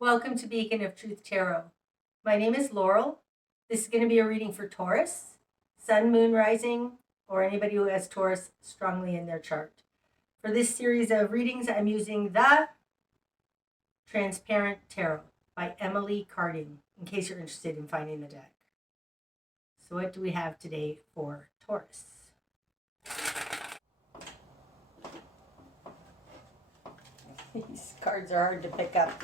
Welcome to Beacon of Truth Tarot. My name is Laurel. This is going to be a reading for Taurus, Sun, Moon, Rising, or anybody who has Taurus strongly in their chart. For this series of readings, I'm using the Transparent Tarot by Emily Carding, in case you're interested in finding the deck. So what do we have today for Taurus? These cards are hard to pick up.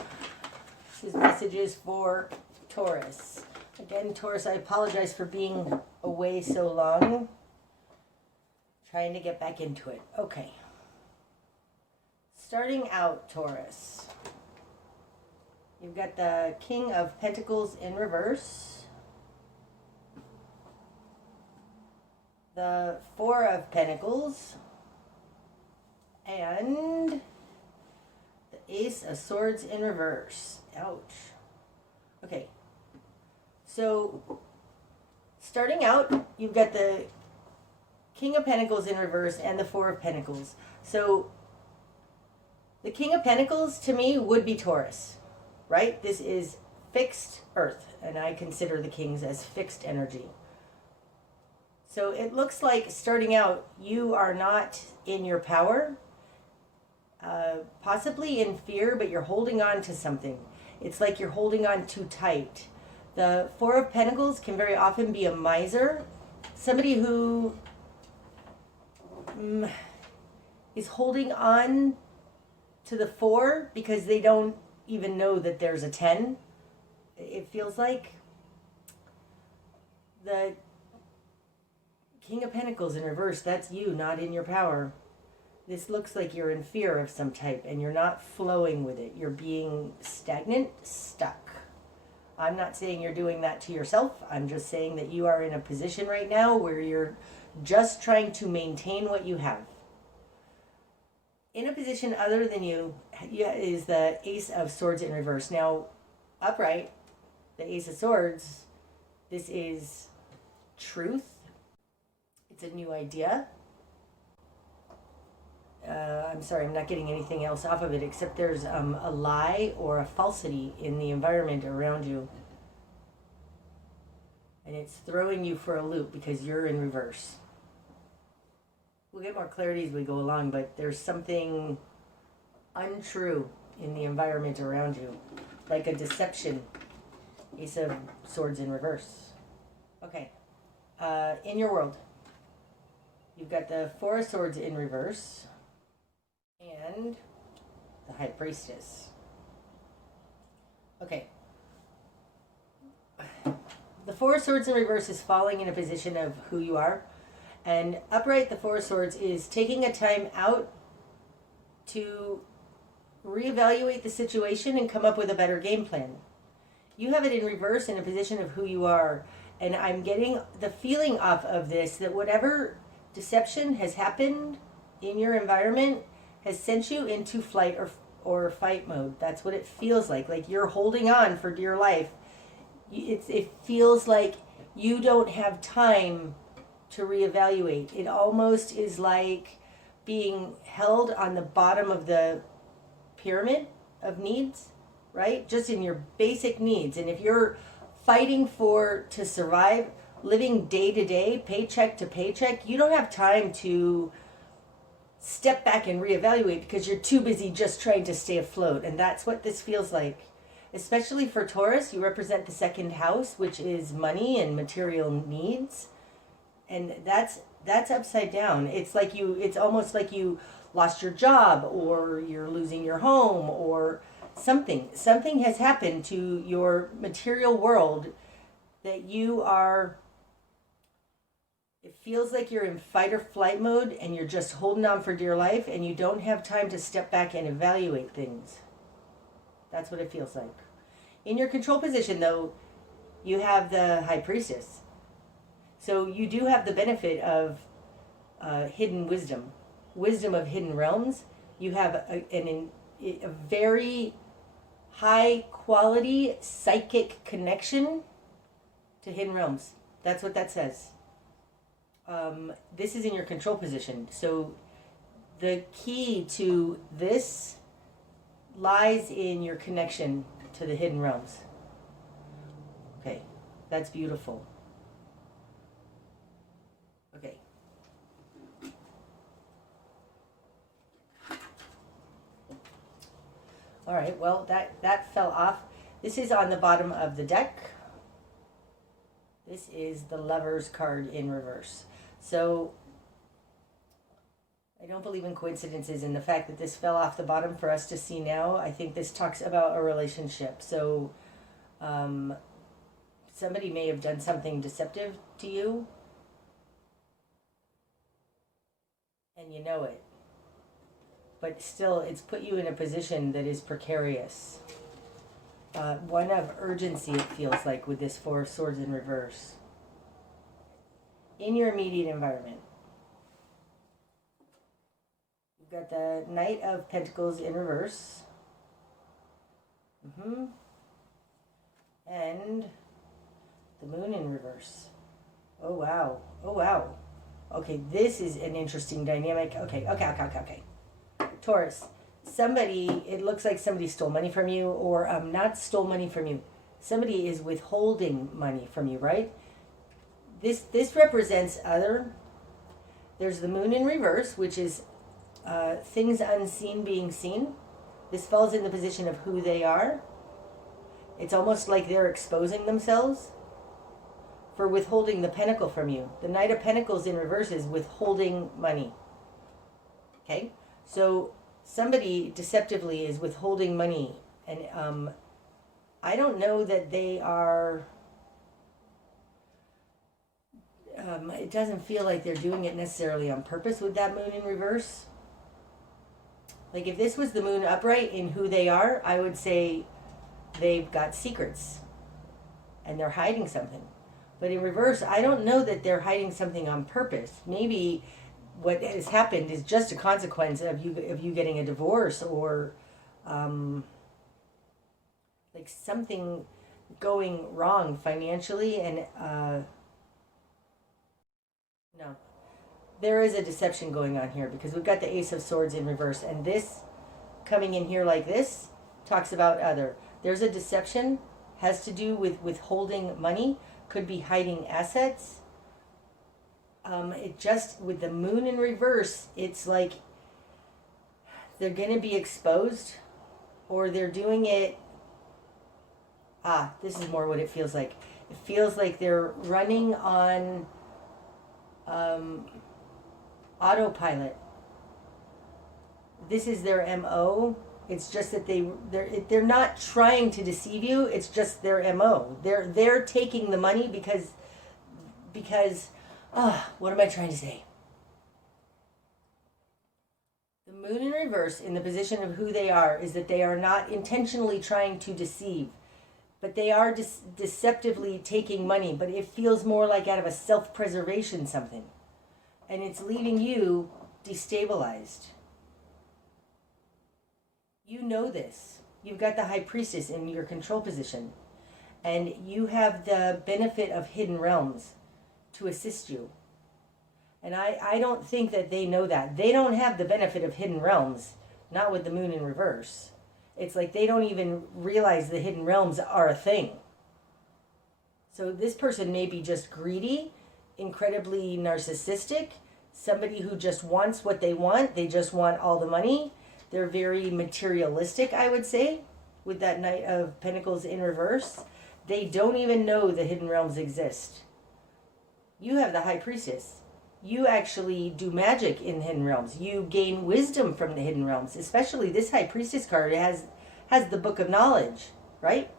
This is messages for Taurus. Again, Taurus, I apologize for being away so long. Trying to get back into it. Okay. Starting out, Taurus. You've got the King of Pentacles in reverse. The Four of Pentacles. And the Ace of Swords in reverse. Ouch. Okay. So, starting out, you've got the King of Pentacles in reverse and the Four of Pentacles. So, the King of Pentacles, to me, would be Taurus, right? This is fixed Earth, and I consider the Kings as fixed energy. So, it looks like, starting out, you are not in your power, possibly in fear, but you're holding on to something. It's like you're holding on too tight. The Four of Pentacles can very often be a miser, somebody who is holding on to the four because they don't even know that there's a 10. It feels like the King of Pentacles in reverse, that's you, not in your power. This looks like you're in fear of some type and you're not flowing with it. You're being stagnant, stuck. I'm not saying you're doing that to yourself. I'm just saying that you are in a position right now where you're just trying to maintain what you have. In a position other than you is the Ace of Swords in reverse. Now, upright, the Ace of Swords, this is truth. It's a new idea. I'm sorry, I'm not getting anything else off of it except there's a lie or a falsity in the environment around you. And it's throwing you for a loop because you're in reverse. We'll get more clarity as we go along, but there's something untrue in the environment around you, like a deception. Ace of Swords in reverse. Okay. In your world, you've got the Four of Swords in reverse. And the High Priestess. Okay. The Four of Swords in reverse is falling in a position of who you are. And upright, the Four of Swords is taking a time out to reevaluate the situation and come up with a better game plan. You have it in reverse in a position of who you are. And I'm getting the feeling off of this that whatever deception has happened in your environment has sent you into flight or fight mode. That's what it feels like you're holding on for dear life. It feels like you don't have time to reevaluate. It almost is like being held on the bottom of the pyramid of needs, right? Just in your basic needs. And if you're fighting to survive, living day to day, paycheck to paycheck, you don't have time to step back and reevaluate because you're too busy just trying to stay afloat. And that's what this feels like. Especially for Taurus, you represent the second house, which is money and material needs. And that's upside down. It's almost like you lost your job or you're losing your home or something. Something has happened to your material world that you are... It feels like you're in fight or flight mode and you're just holding on for dear life and you don't have time to step back and evaluate things. That's what it feels like. In your control position, though, you have the High Priestess. So you do have the benefit of hidden wisdom. Wisdom of hidden realms. You have a very high quality psychic connection to hidden realms. That's what that says. This is in your control position. So the key to this lies in your connection to the hidden realms. Okay, that's beautiful. Okay. All right, well, that fell off. This is on the bottom of the deck. This is the Lover's card in reverse. So I don't believe in coincidences, and the fact that this fell off the bottom for us to see now, I think this talks about a relationship. So somebody may have done something deceptive to you, and you know it. But still, it's put you in a position that is precarious. One of urgency, it feels like, with this Four of Swords in reverse. In your immediate environment. You've got the Knight of Pentacles in reverse. And the Moon in reverse. Oh, wow. Oh, wow. Okay, this is an interesting dynamic. Okay. Taurus, somebody, it looks like somebody stole money from you, or not stole money from you. Somebody is withholding money from you, right? This represents other. There's the Moon in reverse, which is things unseen being seen. This falls in the position of who they are. It's almost like they're exposing themselves for withholding the Pentacle from you. The Knight of Pentacles in reverse is withholding money. Okay? So somebody deceptively is withholding money, and I don't know that they are. It doesn't feel like they're doing it necessarily on purpose with that Moon in reverse. Like if this was the Moon upright in who they are, I would say they've got secrets and they're hiding something. But in reverse, I don't know that they're hiding something on purpose. Maybe what has happened is just a consequence of you getting a divorce, or like something going wrong financially, and no, there is a deception going on here, because we've got the Ace of Swords in reverse, and this coming in here like this talks about other. There's a deception, has to do with withholding money, could be hiding assets. It just, with the Moon in reverse, it's like they're going to be exposed, or they're doing it. This is more what it feels like. It feels like they're running on autopilot. This is their MO. It's just that they're not trying to deceive you. It's just their MO. They're taking the money because what am I trying to say? The Moon in reverse in the position of who they are is that they are not intentionally trying to deceive, but they are deceptively taking money, but it feels more like out of a self-preservation something. And it's leaving you destabilized. You know this. You've got the High Priestess in your control position, and you have the benefit of hidden realms to assist you. And I don't think that they know that. They don't have the benefit of hidden realms, not with the Moon in reverse. It's like they don't even realize the hidden realms are a thing. So this person may be just greedy, incredibly narcissistic, somebody who just wants what they want. They just want all the money. They're very materialistic, I would say, with that Knight of Pentacles in reverse. They don't even know the hidden realms exist. You have the High Priestess. You actually do magic in hidden realms. You gain wisdom from the hidden realms. Especially this High Priestess card has the Book of Knowledge, right?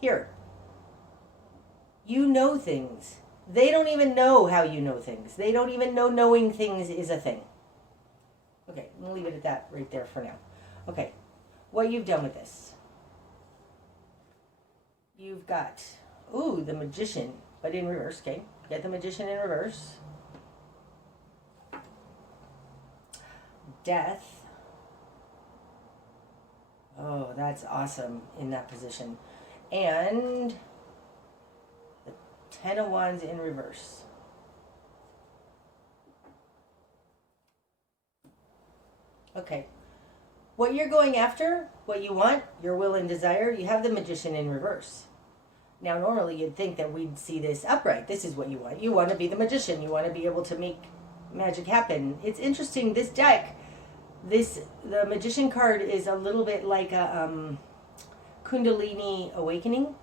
Here. You know things. They don't even know how you know things. They don't even know knowing things is a thing. Okay, I'm going to leave it at that right there for now. Okay, what you've done with this. You've got, the Magician, but in reverse, okay? Get the Magician in reverse. Death. Oh, that's awesome in that position. And the Ten of Wands in reverse. Okay. what you're going after, what you want, your will and desire, you have the Magician in reverse. Now, normally you'd think that we'd see this upright. This is what you want. You want to be the magician. You want to be able to make magic happen. It's interesting. This deck, the Magician card is a little bit like a Kundalini awakening.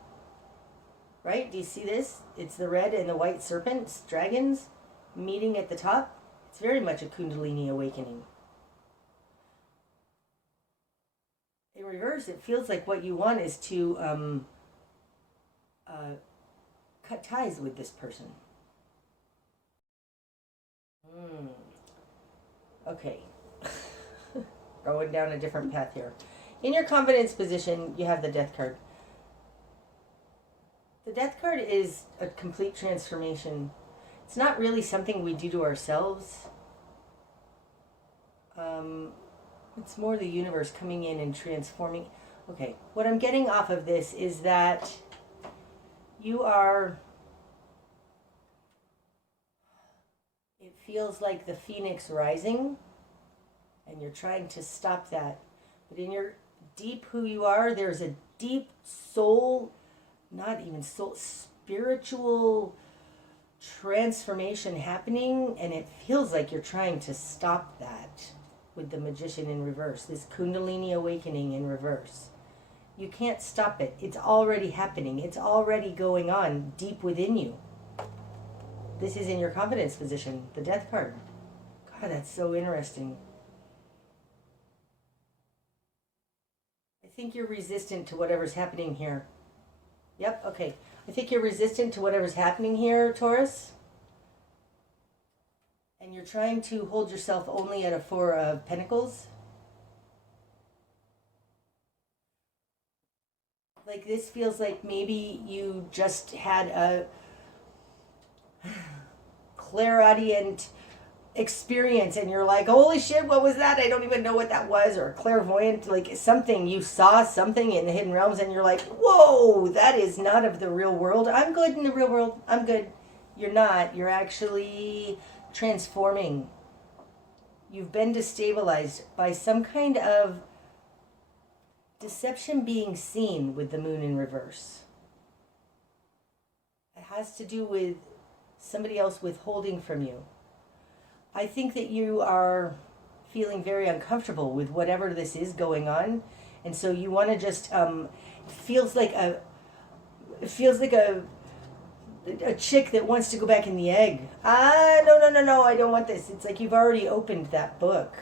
Right? Do you see this? It's the red and the white serpents, dragons, meeting at the top. It's very much a Kundalini awakening. In reverse, it feels like what you want is to cut ties with this person. Okay. Going down a different path here. In your confidence position, you have the Death card. The Death card is a complete transformation. It's not really something we do to ourselves. It's more the universe coming in and transforming. Okay, what I'm getting off of this is that you are, it feels like the phoenix rising, and you're trying to stop that. But in your deep who you are, there's a deep soul, not even soul, spiritual transformation happening, and it feels like you're trying to stop that with the Magician in reverse, this Kundalini awakening in reverse. You can't stop it. It's already happening. It's already going on deep within you. This is in your confidence position, the Death card. God, that's so interesting. I think you're resistant to whatever's happening here. Yep, okay. I think you're resistant to whatever's happening here, Taurus. And you're trying to hold yourself only at a Four of Pentacles. Like this feels like maybe you just had a clairaudient experience and you're like, holy shit, what was that? I don't even know what that was. Or clairvoyant, like something, you saw something in the hidden realms and you're like, whoa, that is not of the real world. I'm good in the real world. I'm good. You're not. You're actually transforming. You've been destabilized by some kind of deception being seen with the moon in reverse. It has to do with somebody else withholding from you. I think that you are feeling very uncomfortable with whatever this is going on, and so you want to just it feels like a chick that wants to go back in the egg. No, I don't want this. It's like you've already opened that book.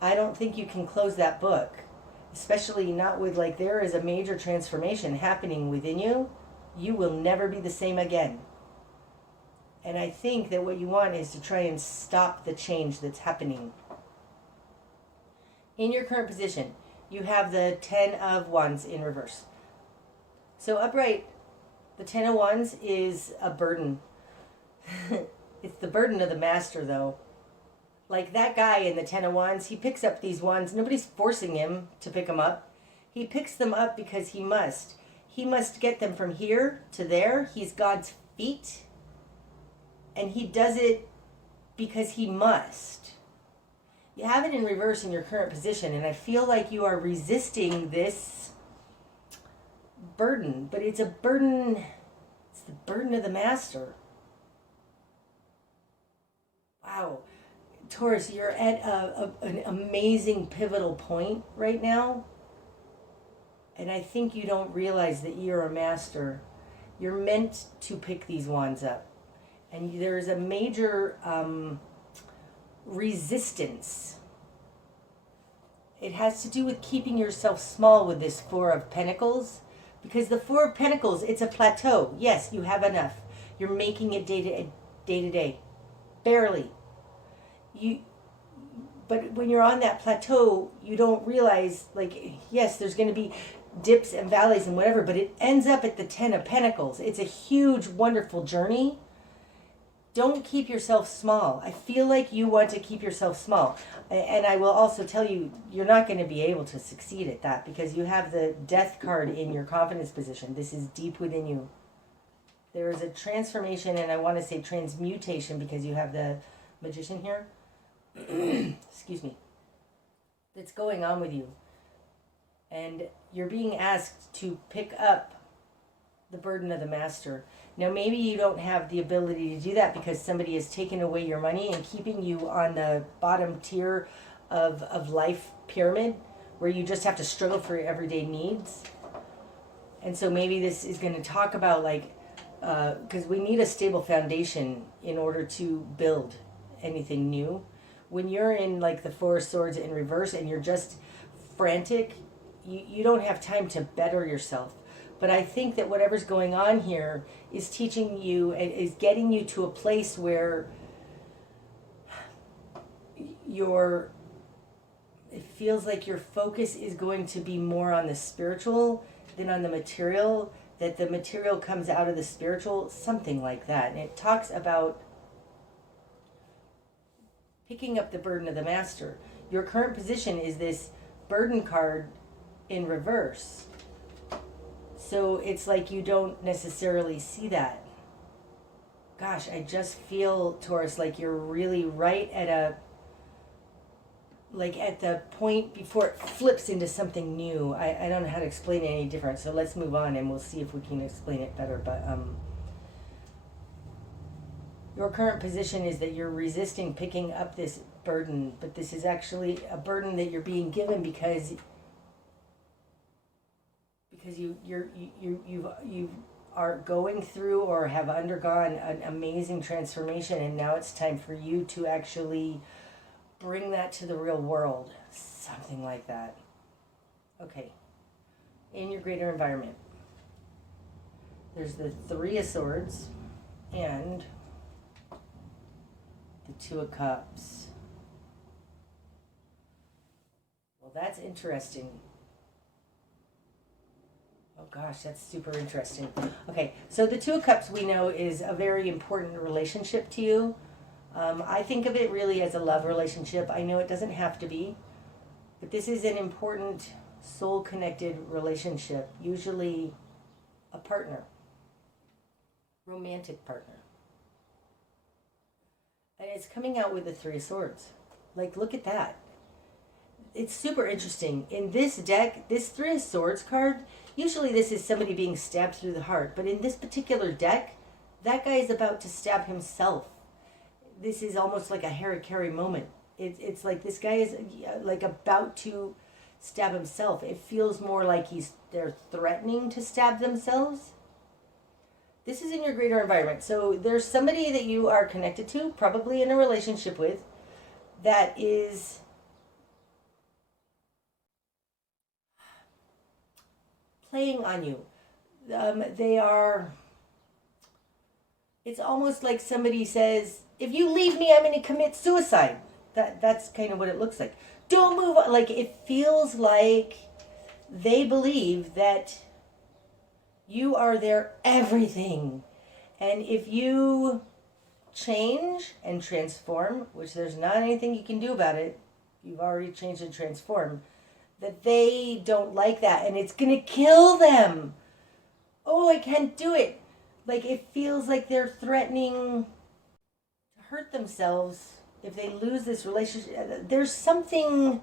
I don't think you can close that book, especially not with, like, there is a major transformation happening within you. You will never be the same again. And I think that what you want is to try and stop the change that's happening. In your current position, you have the Ten of Wands in reverse. So upright, the Ten of Wands is a burden. It's the burden of the master, though. Like that guy in the Ten of Wands, he picks up these wands. Nobody's forcing him to pick them up. He picks them up because he must. He must get them from here to there. He's God's feet. And he does it because he must. You have it in reverse in your current position, and I feel like you are resisting this burden. But it's a burden, it's the burden of the master. Wow. Taurus, you're at an amazing pivotal point right now. And I think you don't realize that you're a master. You're meant to pick these wands up. And there is a major resistance. It has to do with keeping yourself small with this Four of Pentacles. Because the Four of Pentacles, it's a plateau. Yes, you have enough. You're making it day to day. Barely. But when you're on that plateau, you don't realize, like, yes, there's going to be dips and valleys and whatever, but it ends up at the Ten of Pentacles. It's a huge, wonderful journey. Don't keep yourself small. I feel like you want to keep yourself small. And I will also tell you, you're not going to be able to succeed at that because you have the Death card in your confidence position. This is deep within you. There is a transformation, and I want to say transmutation because you have the Magician here. Excuse me. that's going on with you. And you're being asked to pick up the burden of the master. Now, maybe you don't have the ability to do that because somebody has taken away your money and keeping you on the bottom tier of life pyramid, where you just have to struggle for your everyday needs. And so maybe this is going to talk about, like, because we need a stable foundation in order to build anything new. When you're in, like, the Four of Swords in reverse and you're just frantic, you don't have time to better yourself. But I think that whatever's going on here is teaching you, is getting you to a place where it feels like your focus is going to be more on the spiritual than on the material, that the material comes out of the spiritual, something like that. And it talks about picking up the burden of the master. Your current position is this burden card in reverse. So it's like you don't necessarily see that. Gosh, I just feel, Taurus, like you're really right at the point before it flips into something new. I don't know how to explain it any different, so let's move on and we'll see if we can explain it better. But your current position is that you're resisting picking up this burden, but this is actually a burden that you're being given because you are going through or have undergone an amazing transformation, and now it's time for you to actually bring that to the real world. Something like that. Okay. In your greater environment, there's the Three of Swords and the Two of Cups. Well, that's interesting. Oh gosh, that's super interesting. Okay, so the Two of Cups, we know, is a very important relationship to you. I think of it really as a love relationship. I know it doesn't have to be, but this is an important soul-connected relationship, usually a partner, romantic partner. And it's coming out with the Three of Swords. Like, look at that. It's super interesting. In this deck, this Three of Swords card, usually this is somebody being stabbed through the heart. But in this particular deck, that guy is about to stab himself. This is almost like a Harikari moment. It's like this guy is like about to stab himself. It feels more like they're threatening to stab themselves. This is in your greater environment. So there's somebody that you are connected to, probably in a relationship with, that is playing on you. It's almost like somebody says, if you leave me, I'm going to commit suicide. That's kind of what it looks like. Don't move on. Like, it feels like they believe that you are their everything. And if you change and transform, which there's not anything you can do about it, you've already changed and transformed, that they don't like that. And it's going to kill them. Oh, I can't do it. Like, it feels like they're threatening to hurt themselves if they lose this relationship. There's something,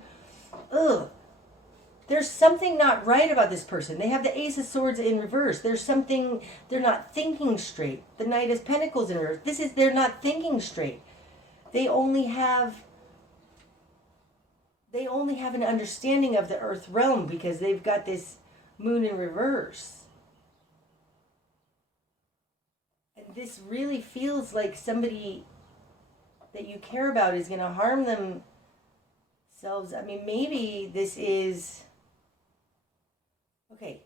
there's something not right about this person. They have the Ace of Swords in reverse. There's something, they're not thinking straight. The Knight of Pentacles in reverse. They're not thinking straight. They only have an understanding of the earth realm because they've got this Moon in reverse. This really feels like somebody that you care about is going to harm themselves. I mean, maybe this is... Okay.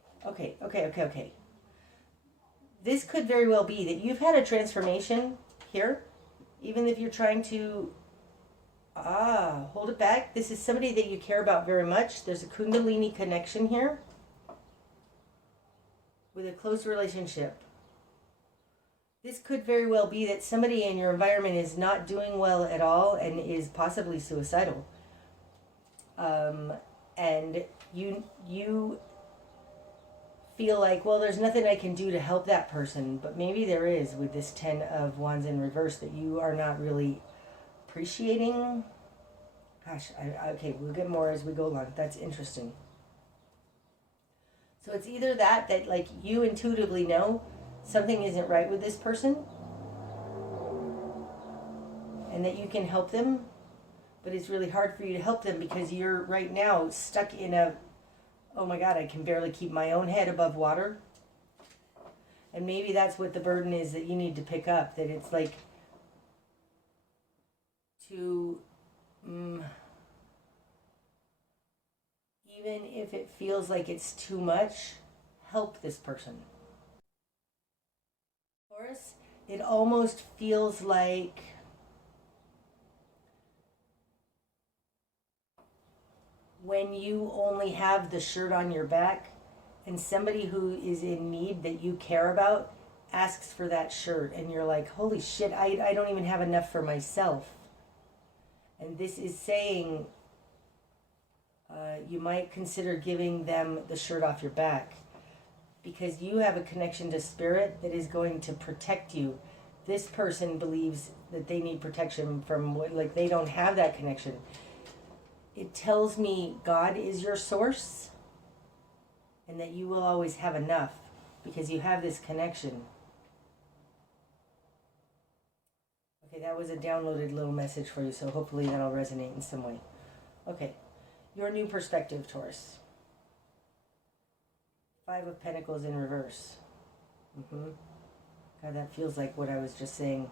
This could very well be that you've had a transformation here, even if you're trying to... hold it back. This is somebody that you care about very much. There's a Kundalini connection here with a close relationship. This could very well be that somebody in your environment is not doing well at all and is possibly suicidal. And you feel like, well, there's nothing I can do to help that person. But maybe there is with this 10 of Wands in reverse that you are not really appreciating. Gosh, okay, we'll get more as we go along. That's interesting. So it's either that like you intuitively know something isn't right with this person and that you can help them, but it's really hard for you to help them because you're right now stuck in a, oh my God, I can barely keep my own head above water. And maybe that's what the burden is that you need to pick up, that it's like to, even if it feels like it's too much, help this person. Taurus, it almost feels like when you only have the shirt on your back and somebody who is in need that you care about asks for that shirt and you're like, holy shit, I don't even have enough for myself. And this is saying you might consider giving them the shirt off your back because you have a connection to spirit that is going to protect you. This person believes that they need protection from, like, they don't have that connection. It tells me God is your source and that you will always have enough because you have this connection. Okay, that was a downloaded little message for you, so hopefully that'll resonate in some way. Okay, your new perspective, Taurus. 5 of Pentacles in reverse. God, that feels like what I was just saying.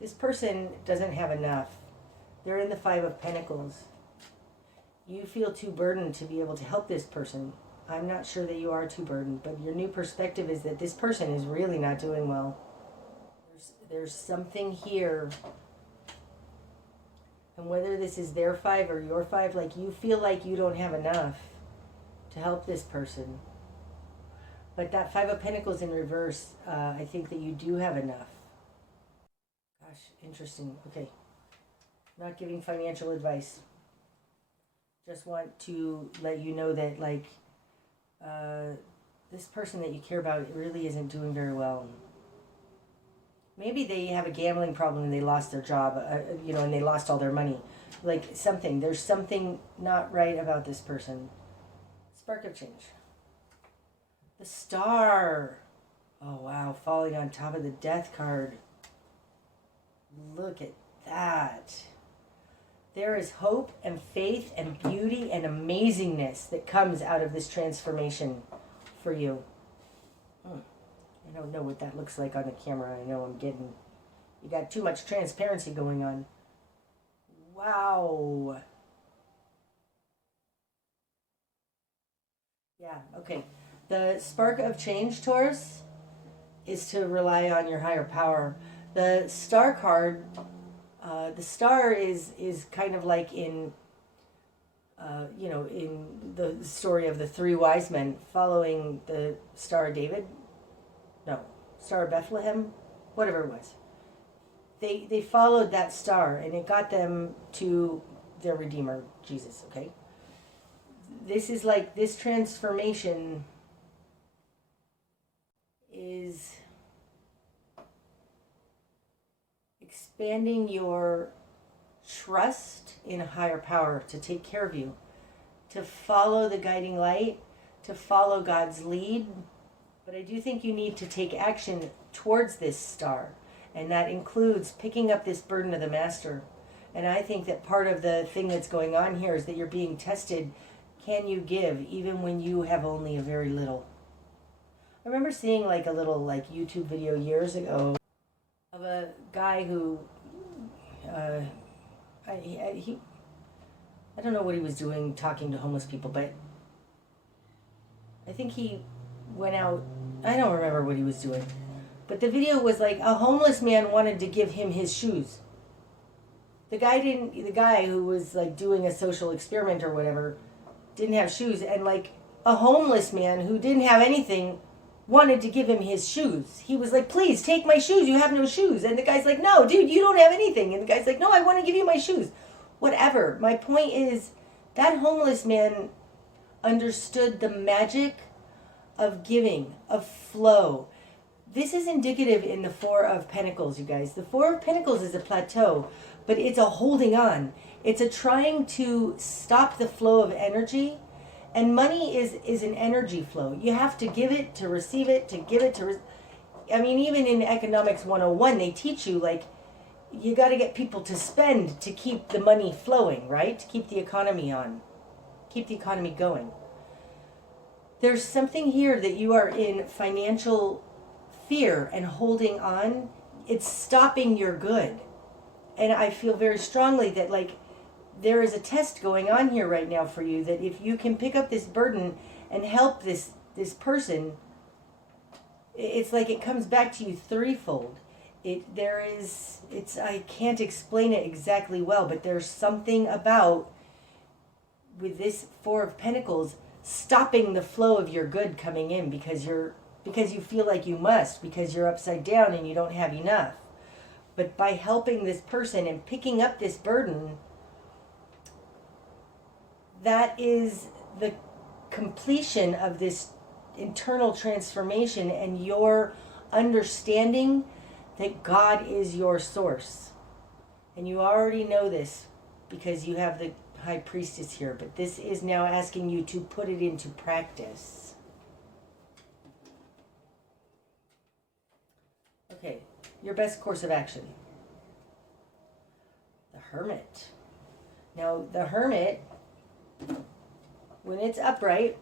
This person doesn't have enough. They're in the 5 of Pentacles. You feel too burdened to be able to help this person. I'm not sure that you are too burdened, but your new perspective is that this person is really not doing well. There's something here. And whether this is their 5 or your 5, like you feel like you don't have enough to help this person. But that 5 of Pentacles in reverse, I think that you do have enough. Gosh, interesting. Okay. Not giving financial advice. Just want to let you know that, like, this person that you care about really isn't doing very well. Maybe they have a gambling problem and they lost their job, and they lost all their money. Like something. There's something not right about this person. Spark of change. The Star. Oh, wow. Falling on top of the Death card. Look at that. There is hope and faith and beauty and amazingness that comes out of this transformation for you. I don't know what that looks like on the camera. I know you got too much transparency going on. Wow. Yeah, okay. The spark of change, Taurus, is to rely on your higher power. The Star card, the star is kind of like in the story of the 3 wise men following the Star of David. No, Star of Bethlehem, whatever it was. They followed that star and it got them to their Redeemer, Jesus, okay? This is like, this transformation is expanding your trust in a higher power to take care of you, to follow the guiding light, to follow God's lead. But I do think you need to take action towards this star. And that includes picking up this burden of the master. And I think that part of the thing that's going on here is that you're being tested. Can you give even when you have only a very little? I remember seeing like a little YouTube video years ago of a guy who, I don't know what he was doing talking to homeless people, but I think he went out, I don't remember what he was doing. But the video was like a homeless man wanted to give him his shoes. The guy who was like doing a social experiment or whatever didn't have shoes, and like a homeless man who didn't have anything wanted to give him his shoes. He was like, please take my shoes, you have no shoes. And the guy's like, no, dude, you don't have anything. And the guy's like, no, I want to give you my shoes. Whatever. My point is, that homeless man understood the magic of giving, of flow. This is indicative in the 4 of Pentacles, you guys. The 4 of Pentacles is a plateau, but it's a holding on. It's a trying to stop the flow of energy. And money is an energy flow. You have to give it to receive it, to give it to... I mean, even in Economics 101, they teach you, like, you got to get people to spend to keep the money flowing, right? To keep the economy on. Keep the economy going. There's something here that you are in financial fear and holding on. It's stopping your good. And I feel very strongly that, like, there is a test going on here right now for you, that if you can pick up this burden and help this person, it's like it comes back to you threefold. I can't explain it exactly well, but there's something about, with this Four of Pentacles, stopping the flow of your good coming in because you feel like you must, because you're upside down and you don't have enough. But by helping this person and picking up this burden, that is the completion of this internal transformation and your understanding that God is your source. And you already know this because you have the High Priestess here, but this is now asking you to put it into practice. Okay, your best course of action. The Hermit. Now, the Hermit, when it's upright,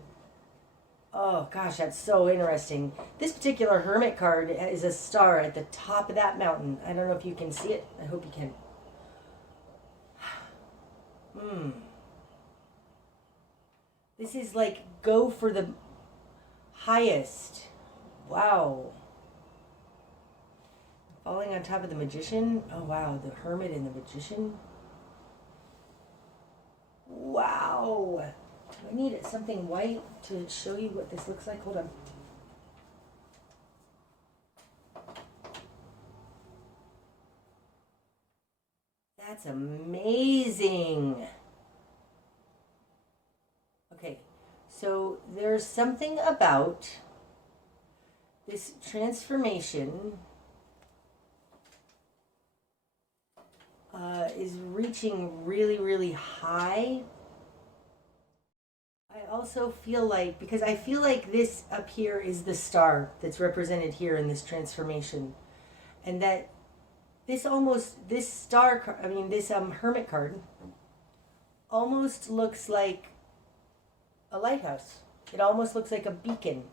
oh gosh, that's so interesting. This particular Hermit card is a star at the top of that mountain. I don't know if you can see it. I hope you can. This is like, go for the highest. Wow. Falling on top of the Magician. Oh wow, the Hermit and the Magician. Wow. Do I need something white to show you what this looks like? Hold on. That's amazing. Okay, so there's something about this transformation is reaching really, really high. I also feel like, because I feel like this up here is the star that's represented here in this transformation, and that this Hermit card almost looks like a lighthouse. It almost looks like a beacon.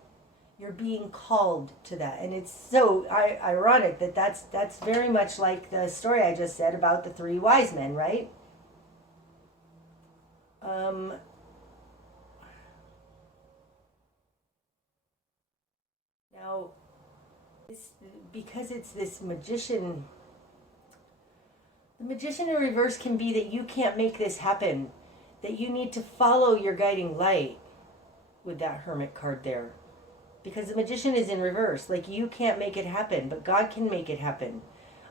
You're being called to that, and it's so ironic that that's very much like the story I just said about the three wise men, right? Now, because it's this Magician, the Magician in reverse can be that you can't make this happen, that you need to follow your guiding light with that Hermit card there. Because the Magician is in reverse, like you can't make it happen, but God can make it happen.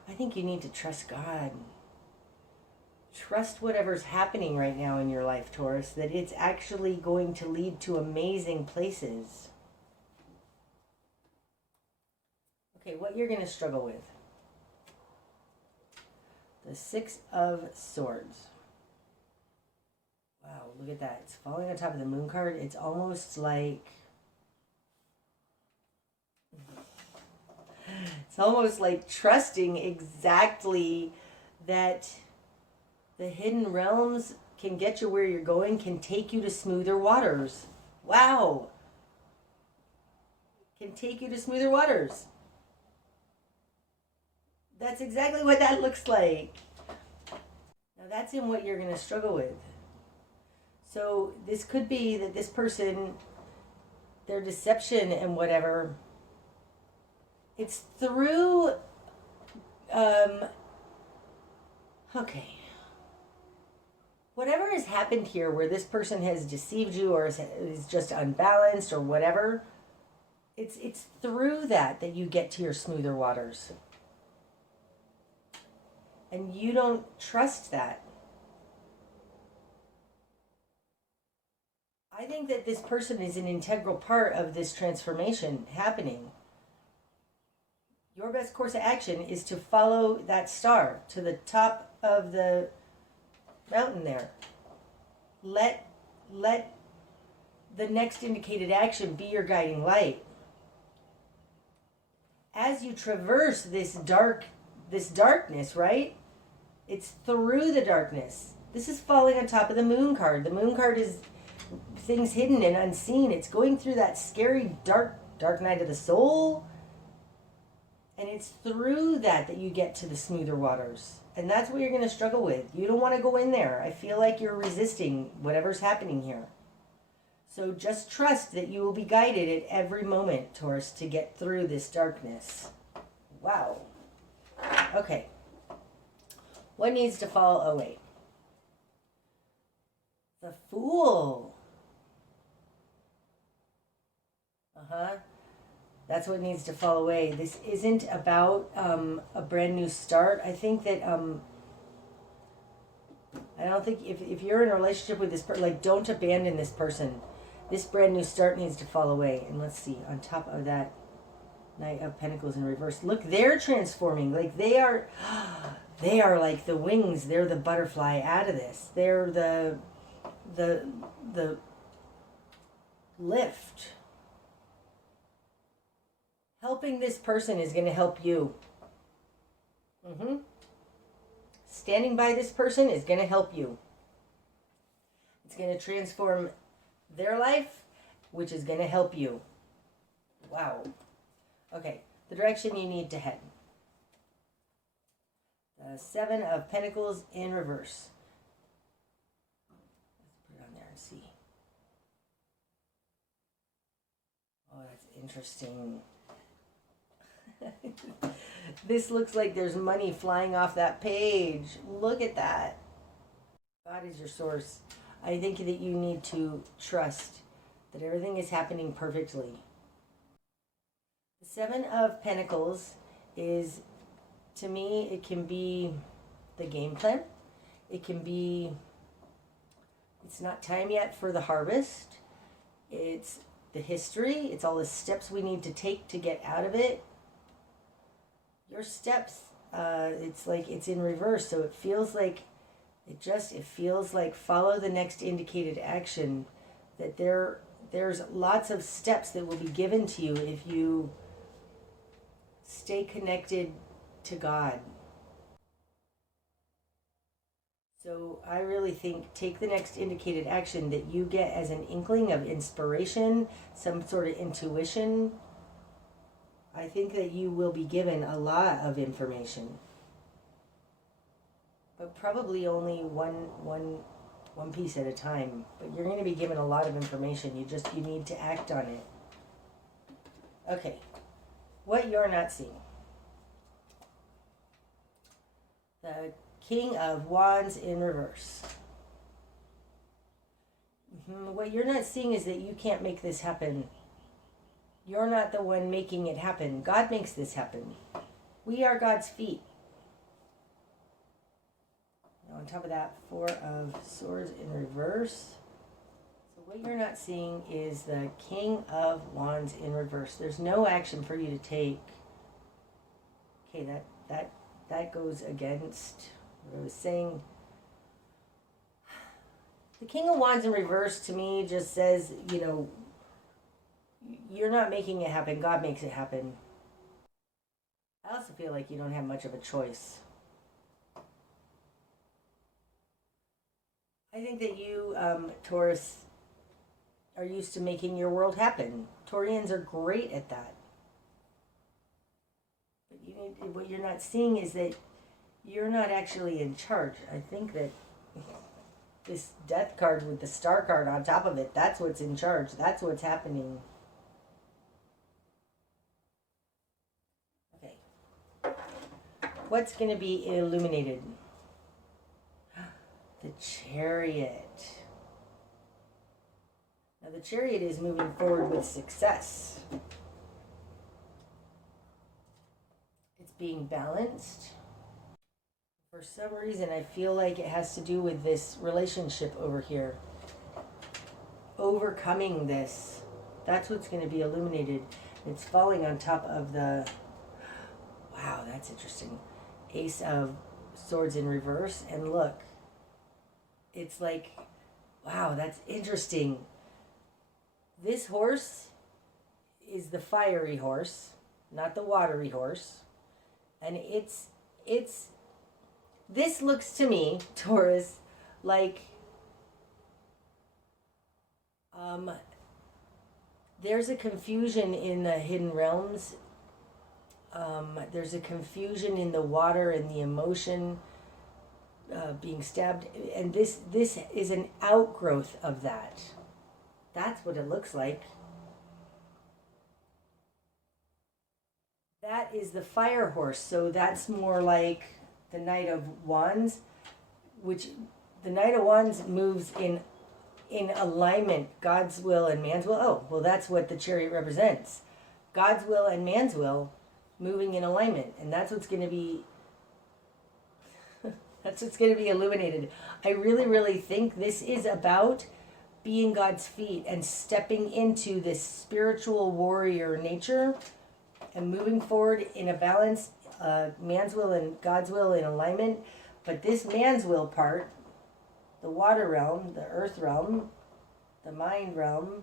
I think you need to trust God. Trust whatever's happening right now in your life, Taurus, that it's actually going to lead to amazing places. Okay, what you're going to struggle with. The Six of Swords. Wow, look at that. It's falling on top of the Moon card. It's almost like... It's almost like trusting exactly that the hidden realms can get you where you're going, can take you to smoother waters. Wow. Can take you to smoother waters. That's exactly what that looks like. Now that's in what you're going to struggle with. So this could be that this person, their deception and whatever, it's through, okay. Whatever has happened here where this person has deceived you or is just unbalanced or whatever, it's through that you get to your smoother waters. And you don't trust that. I think that this person is an integral part of this transformation happening. Your best course of action is to follow that star to the top of the mountain there. Let the next indicated action be your guiding light. As you traverse this darkness, right? It's through the darkness. This is falling on top of the moon card. The moon card is things hidden and unseen. It's going through that scary dark night of the soul. And it's through that you get to the smoother waters. And that's what you're going to struggle with. You don't want to go in there. I feel like you're resisting whatever's happening here. So just trust that you will be guided at every moment, Taurus, to get through this darkness. Wow. Okay. What needs to fall away? The Fool. That's what needs to fall away. This isn't about a brand new start. I think that I don't think if you're in a relationship with this person, like, don't abandon this person. This brand new start needs to fall away. And let's see, on top of that, Knight of Pentacles in reverse. Look, they're transforming. Like, they are like the wings. They're the butterfly out of this. They're the lift. Helping this person is going to help you. Standing by this person is going to help you. It's going to transform their life, which is going to help you. Wow. Okay, the direction you need to head. The Seven of Pentacles in reverse. Let's put it on there and see. Oh, that's interesting. This looks like there's money flying off that page. Look at that. God is your source. I think that you need to trust that everything is happening perfectly. The Seven of Pentacles is, to me, it can be the game plan. It can be, it's not time yet for the harvest. It's the history. It's all the steps we need to take to get out of it. Your steps, it's like it's in reverse, so it feels like it feels like follow the next indicated action. That there's lots of steps that will be given to you if you stay connected to God. So I really think take the next indicated action that you get as an inkling of inspiration, some sort of intuition. I think that you will be given a lot of information, but probably only one piece at a time. But you're going to be given a lot of information. You need to act on it. Okay, what you're not seeing. The King of Wands in reverse. What you're not seeing is that you can't make this happen. You're not the one making it happen. God makes this happen. We are God's feet. Now on top of that, Four of Swords in reverse. So what you're not seeing is the King of Wands in reverse. There's no action for you to take. Okay, that goes against what I was saying. The King of Wands in reverse to me just says, you're not making it happen. God makes it happen. I also feel like you don't have much of a choice. I think that you, Taurus, are used to making your world happen. Taurians are great at that. But what you're not seeing is that you're not actually in charge. I think that this Death card with the Star card on top of it, that's what's in charge. That's what's happening. What's going to be illuminated? The Chariot. Now the Chariot is moving forward with success. It's being balanced. For some reason, I feel like it has to do with this relationship over here. Overcoming this. That's what's going to be illuminated. It's falling on top of the... Wow, that's interesting. Ace of Swords in reverse, and look, it's like, wow, that's interesting. This horse is the fiery horse, not the watery horse. And this looks to me, Taurus, like there's a confusion in the hidden realms. There's a confusion in the water and the emotion being stabbed. And this is an outgrowth of that. That's what it looks like. That is the fire horse. So that's more like the Knight of Wands, which the Knight of Wands moves in alignment, God's will and man's will. Oh, well, that's what the Chariot represents. God's will and man's will moving in alignment. And that's what's going to be illuminated. I really, really think this is about being God's feet and stepping into this spiritual warrior nature and moving forward in a balance, man's will and God's will in alignment. But this man's will part, the water realm, the earth realm, the mind realm,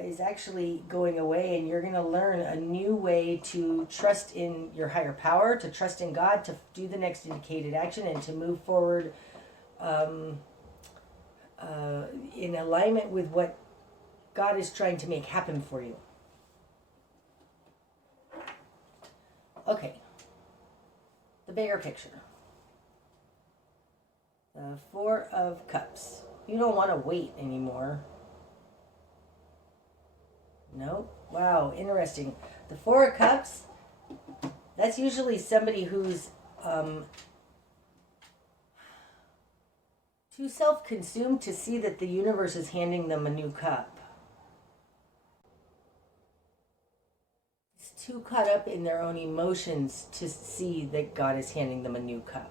is actually going away, and you're going to learn a new way to trust in your higher power, to trust in God, to do the next indicated action, and to move forward in alignment with what God is trying to make happen for you. Okay, the bigger picture. The Four of Cups. You don't want to wait anymore. No? Wow, interesting. The Four of Cups, that's usually somebody who's too self-consumed to see that the universe is handing them a new cup. It's too caught up in their own emotions to see that God is handing them a new cup.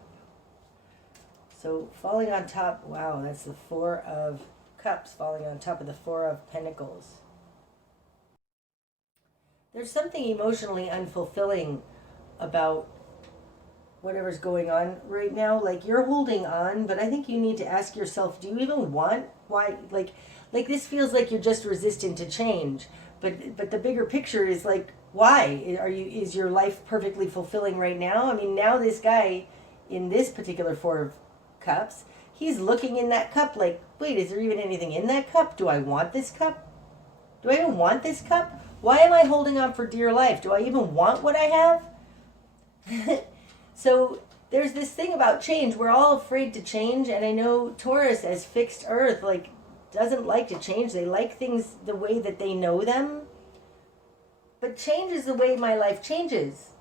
So falling on top, wow, that's the Four of Cups falling on top of the Four of Pentacles. There's something emotionally unfulfilling about whatever's going on right now. Like, you're holding on, but I think you need to ask yourself, do you even want, why, like this feels like you're just resistant to change. But the bigger picture is like, why? Is your life perfectly fulfilling right now? I mean, now this guy in this particular Four of Cups, he's looking in that cup like, wait, is there even anything in that cup? Do I want this cup? Do I even want this cup? Why am I holding on for dear life? Do I even want what I have? So there's this thing about change. We're all afraid to change. And I know Taurus, as fixed earth, like, doesn't like to change. They like things the way that they know them. But change is the way my life changes.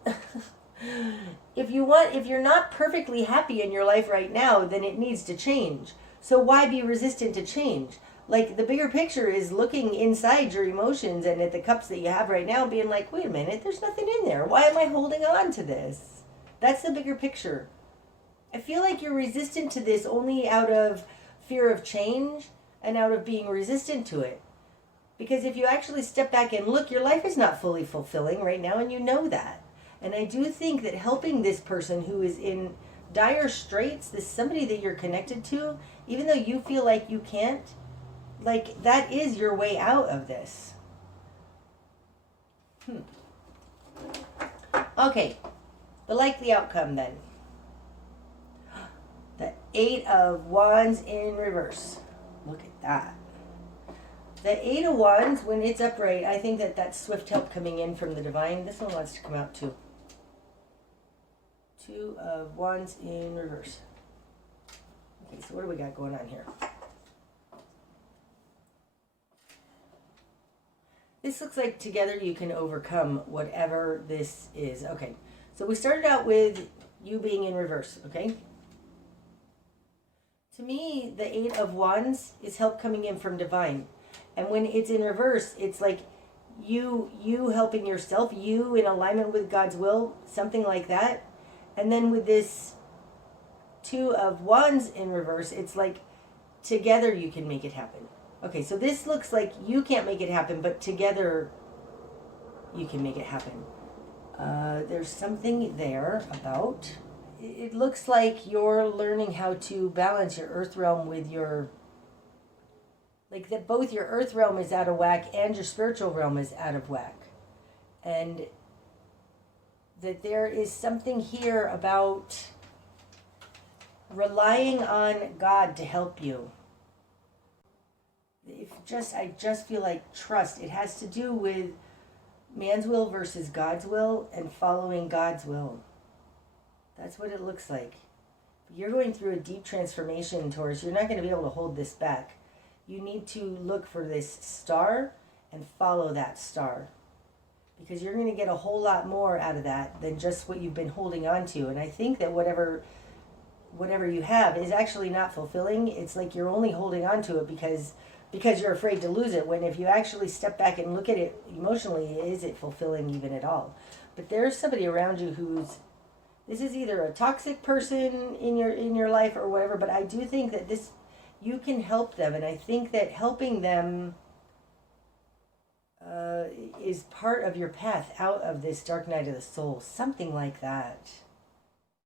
If you're not perfectly happy in your life right now, then it needs to change. So why be resistant to change? Like, the bigger picture is looking inside your emotions and at the cups that you have right now, being like, wait a minute, there's nothing in there. Why am I holding on to this? That's the bigger picture. I feel like you're resistant to this only out of fear of change and out of being resistant to it. Because if you actually step back and look, your life is not fully fulfilling right now, and you know that. And I do think that helping this person who is in dire straits, this somebody that you're connected to, even though you feel like you can't, like, that is your way out of this. Okay, the likely outcome then. The Eight of Wands in reverse. Look at that. The Eight of Wands, when it's upright, I think that that's swift help coming in from the divine. This one wants to come out too. Two of Wands in reverse. Okay, so what do we got going on here? This looks like together you can overcome whatever this is. Okay, so we started out with you being in reverse, okay? To me, the Eight of Wands is help coming in from divine. And when it's in reverse, it's like you helping yourself, you in alignment with God's will, something like that. And then with this Two of Wands in reverse, it's like together you can make it happen. Okay, so this looks like you can't make it happen, but together you can make it happen. There's something there about it looks like you're learning how to balance your earth realm with your, like that both your earth realm is out of whack and your spiritual realm is out of whack. And that there is something here about relying on God to help you. I just feel like trust. It has to do with man's will versus God's will and following God's will. That's what it looks like. You're going through a deep transformation, Taurus. You're not going to be able to hold this back. You need to look for this star and follow that star, because you're going to get a whole lot more out of that than just what you've been holding on to. And I think that whatever you have is actually not fulfilling. It's like you're only holding on to it because you're afraid to lose it, when if you actually step back and look at it emotionally, is it fulfilling even at all? But there's somebody around you this is either a toxic person in your life or whatever, but I do think that you can help them, and I think that helping them is part of your path out of this dark night of the soul, something like that.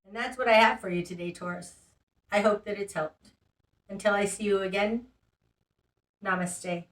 And that's what I have for you today, Taurus. I hope that it's helped. Until I see you again, namaste.